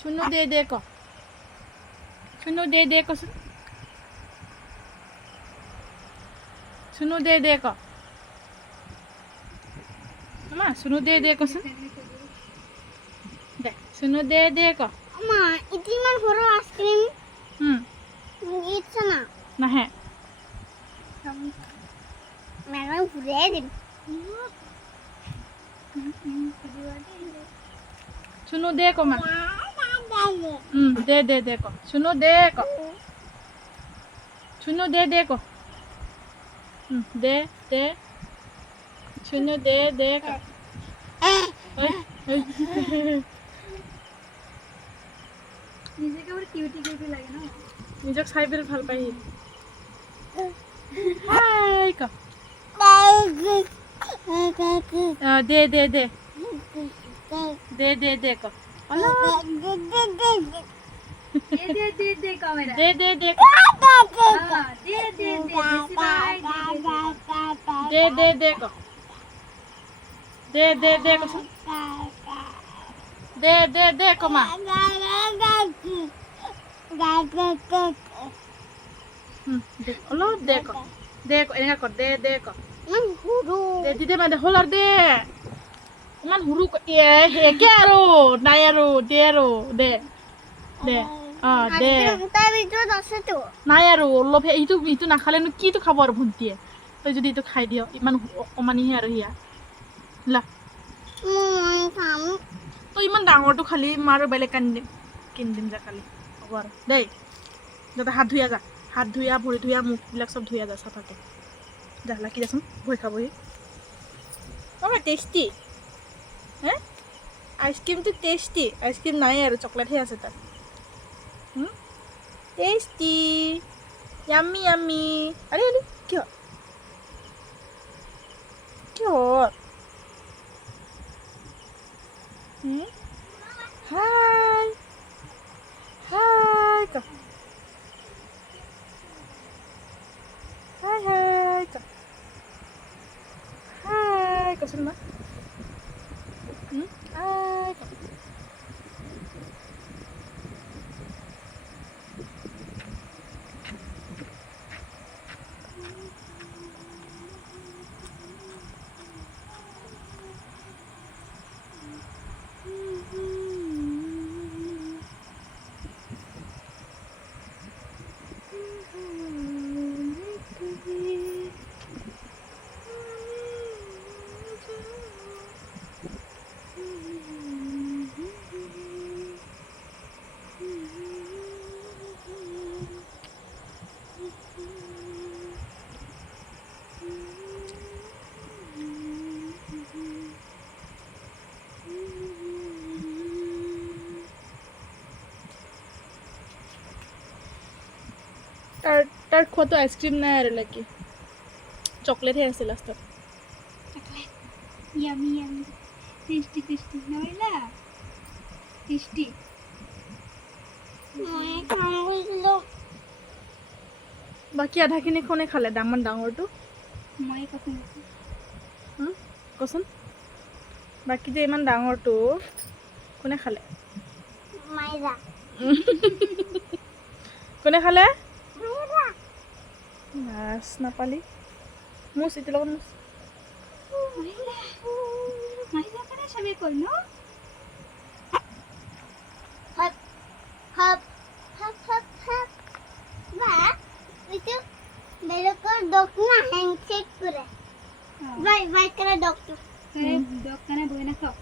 চুনু দে দে ক চুনু দে দে কচোন চুনু দে দে ক মা চুনু দে দে কচোন দে চুনু দে দে ক মা ইতি মান সৰু আইচক্ৰীম ইচ্ছা না নাহে মেডাম ঘূৰাই দিম চুনু দে ক মা দে দে দে ক চুনু দে ক চুনু দে দে ক দে দে চুনু দে দে ক নিজকে বহুত কিউটি কিউটি লাগে ন নিজক চাই বিৰাট ভাল পাই হাই ক দে দে দে দে দে দে ক দে কামেৰা দে দে দে দে দে দে ক দে দে দে কচোন দে দে দে ক মা অলপ দে ক এনেকা ক দে দে ক দে দিদে মানে হ'ল আৰু দে ইমান সৰু একে আৰু নাই আৰু দে দে দে তাৰ ভিতৰত আছেতো নাই আৰু অলপ ইটো নাখালেনো কিটো খাব আৰু ভণ্টিয়ে তই যদি এইটো খাই দিয় ইমান অকমানিহে আৰু হিয়া লা তই ইমান ডাঙৰটো খালি মাৰো বেলেগ কিনি দিম যা খালি হ'ব আৰু দেই যাতে হাত ধুই যা হাত ধুইয়া ভৰি ধুইয়া মুখবিলাক চব ধুইয়া যা চাফাকৈ যা লাকি যাচোন ভৰি খাবহি অঁ টেষ্টি হে আইচক্ৰীমটো টেষ্টি আইচক্ৰীম নাই আৰু চকলেটহে আছে তাত টেষ্টি ইয়াম্মি ইয়াম্মি আৰে আৰে কিয় হাই হাই ক হাই ক হাই কচোন মা হাই ক তাৰ খোৱাটো আইচক্ৰীম নাই আৰু লাকি চকলেটহে আছে লাষ্টত ইয়ামি ইয়ামি টেষ্টি টেষ্টি নইলা টেষ্টি মই খাইলো বাকী আধাখিনি কোনে খালে ডাঙৰটো মই কথা কচোন বাকী যে ইমান ডাঙৰটো কোনে খালে মাইৰা কোনে খালে মাইৰা মাছ নাপালি মুচ ইটো লগত মুচ মাইৰা মাইৰা করে সবে কই ন হপ হপ হপ হপ হপ বা ইটো বেলকর ডকনা হ্যান্ডশেক করে বাই বাই করে ডক্টর করে ডক্টর না বই না খাও